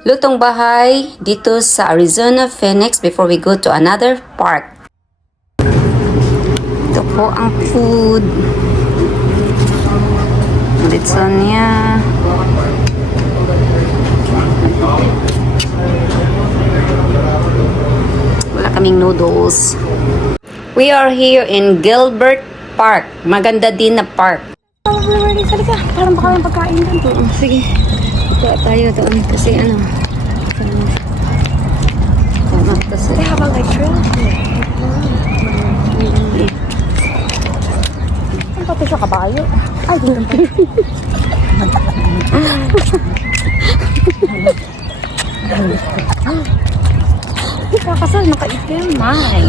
Lutong bahay dito sa Arizona, Phoenix before we go to another park. Ito po ang food. Litsonia. Wala kaming noodles. We are here in Gilbert Park. Maganda din na park. Parang baka may pagkain doon. Sige. Ito tayo doon kasi ano. Tama kasi. They have a like trail. Ang pati sa kabayo. Ay, di lang pati. Kakasal, nakaitim. My.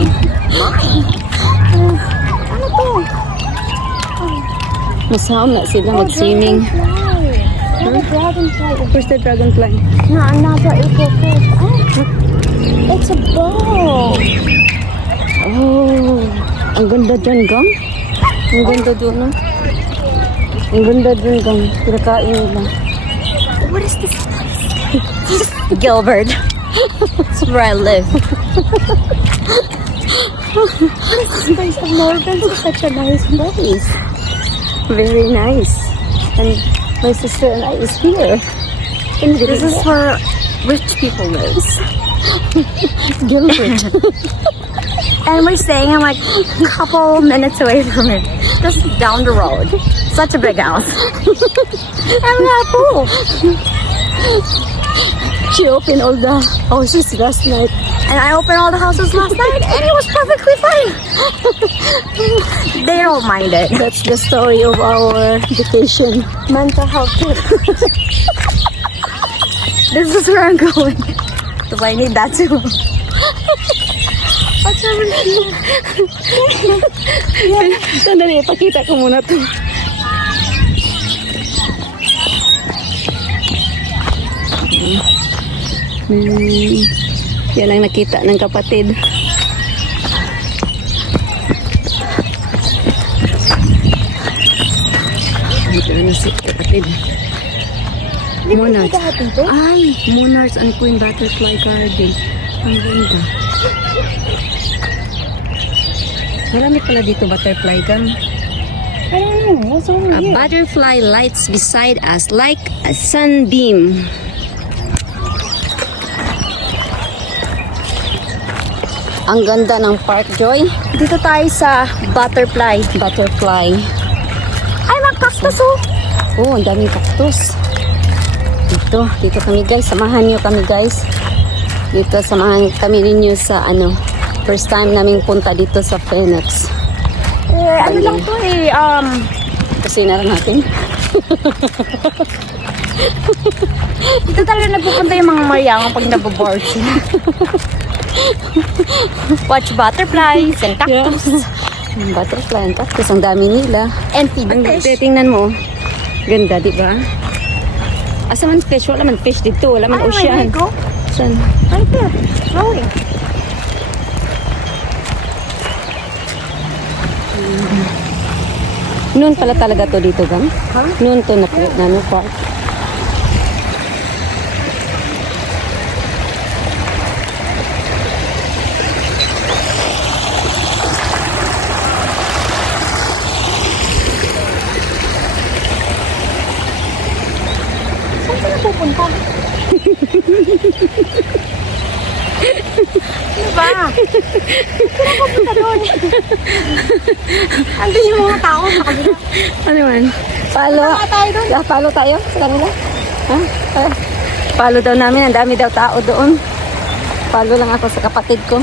Ano to? Masahom na sila mag-swimming. Dragonfly. Where's the dragonfly? Na another April Fool's. Ah, it's a bow. Oh, ang ganda dyan, Gang. Ang ganda doon, no? Ang ganda dyan, Gang. Pinakain nila. What is this? Gilbert. That's where I live. What is this place of Morgan? It's such a nice place. Very nice. And my sister and I is here. This is where rich people live. Gilbert. And we're staying like a couple minutes away from it. Just down the road. Such a big house. And we have a pool. She opened all the houses last night. And I opened all the houses last night and it was perfectly fine. They don't mind it. That's the story of our vacation. Mental health too. This is where I'm going. Because I need that too. What's everything? Sandali, pakita ko muna to. Yan ang nakita ng kapatid. Ito na si kapatid. Monarchs. Ay, Monarchs and Queen Butterfly Garden. Ang ganda. Marami pala dito butterfly gang. I don't know. What's over A here? butterfly lights beside us like a sunbeam. Ang ganda ng park, Joy. Dito tayo sa butterfly. Butterfly. Ay, mga cactus oh. Oh, ang daming cactus. Dito kami guys. Samahan niyo kami guys. Dito, samahan kami ninyo sa ano, first time naming punta dito sa Phoenix. Ano lang to eh, Kasi na lang natin. dito talaga nagpupunta yung mga Mariama pag nag-board sila. Watch butterflies and cactus. Yung butterfly and cactus, ang dami nila. And feed the Ang fish. tingnan mo. Ganda, di ba? Asa man fish? Wala man fish dito. Wala man Ay, ocean. where go? Ocean. Right there. Rolling. Noon pala talaga to dito, Gam? Huh? Noon to na ano park. Saan ka na pupunta? Ano ba? Saan ka na pupunta doon? Andun yung mga tao sa kabila. Ano man? Palo. Wala tayo doon. Palo tayo sa kanila? Ha? Palo daw namin. Ang dami daw tao doon. Palo lang ako sa kapatid ko.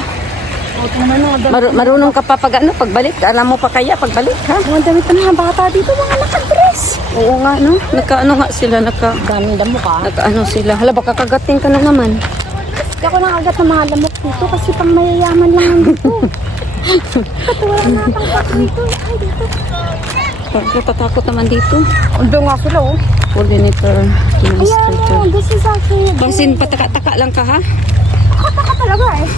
Huwag naman mga Marunong ka pa pag ano, pagbalik. Alam mo pa kaya pagbalik, ha? Mga damit pa mga bata dito, mga nakadress. Oo nga, no? Naka-ano nga sila, Daming damo ka. naka-ano sila. Hala, baka kagatin ka na naman. Hindi ako nakagat ng mga lamok dito kasi pang mayayaman lang ang dito. Ba't wala na akong pak dito? Ay, dito. Natatakot naman dito. Ando nga sila, oh. Coordinator, Ayan administrator. mo, this is actually a Bangsin, pataka-taka lang ka, ha? Kataka talaga eh.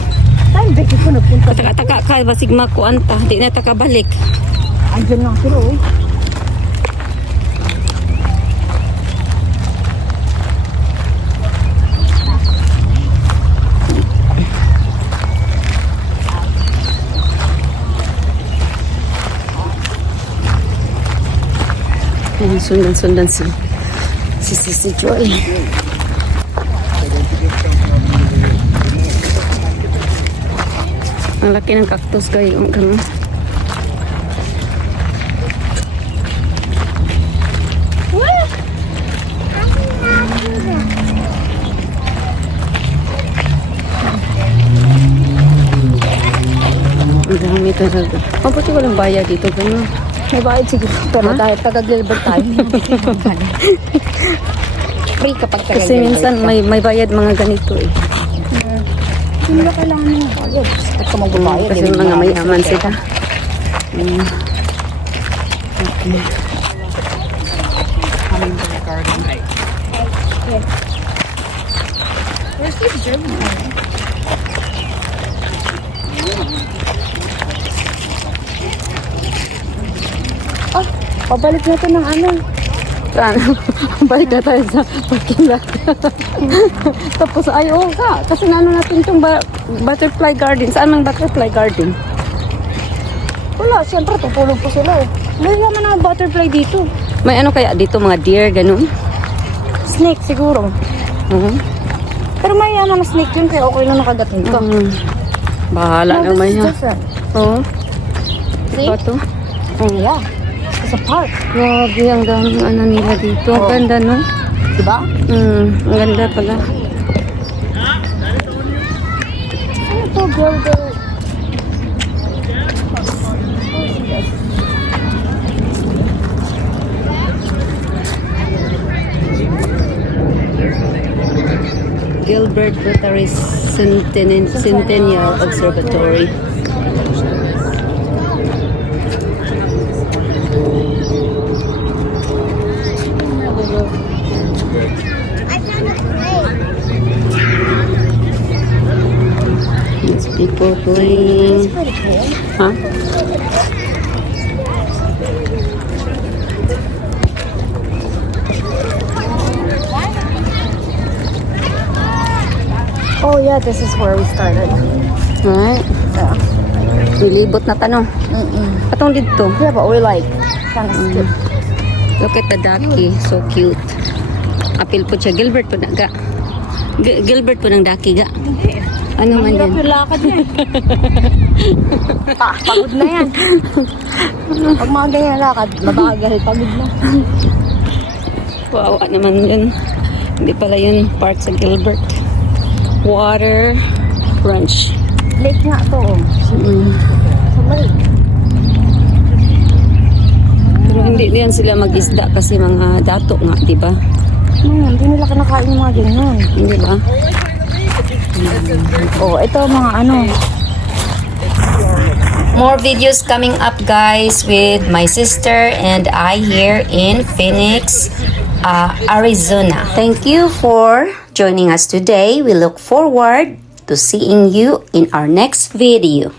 Dahil beses ko nagpunta. Pataka-taka ka, basig makuanta. Di na takabalik. Andyan nga sila, oh. sundan si Joy. Ang laki ng cactus kayo. Ganun. Ang dami talaga. Mabuti walang bayad dito. Ganun. May bayad siguro. Pero dahil taga-Gilbert tayo. Free kapag taga-Gilbert. Kasi minsan may bayad mga ganito eh. Hindi na kailangan ng bayad. At kung magbabayad. Kasi mga mayaman sila. Mm. Okay. Where's this German? Ah, pabalik na to ng ano. Saan? Balik na tayo sa parking lot. Tapos ayaw ka. Kasi naano natin itong butterfly garden. Saan ang butterfly garden? Wala, siyempre tutulog po sila eh. May naman ang butterfly dito. May ano kaya dito mga deer, ganun? Snake siguro. Uh-huh. Pero may ano na snake yun kaya okay na nakadating ka. Bahala No, naman this is yan. different. Oo. See? Bato. Yeah. It's a park. Grabe, ang daming ano nila dito. Ang ganda, no? Diba? Ang ganda pala. Ano to, Gilbert? Gilbert Rotary Centennial Observatory. There's people playing. Pretty cool. Huh? Oh yeah, this is where we started. Alright. Yeah. Nilibot na tanong. Atong dito. Yeah, but we like kind of skip. Look at the ducky. So cute. Apil po siya. Gilbert po na ga. Gilbert po ng ducky ga. Ano man Hirap yan? yung lakad niya. Pagod na yan. Pag mga ganyan lakad, mabagal, pagod na. Wow, naman yun. Hindi pala yun part sa Gilbert. Water Ranch. Lake nga to. Sa lake. Pero hindi yan sila mag-isda kasi mga dato nga, di ba? Hindi nila kinakain yung mga ganyan. Hindi ba? Oh, ito mga ano. More videos coming up, guys, with my sister and I here in Phoenix, Arizona. Thank you for joining us today. We look forward to seeing you in our next video.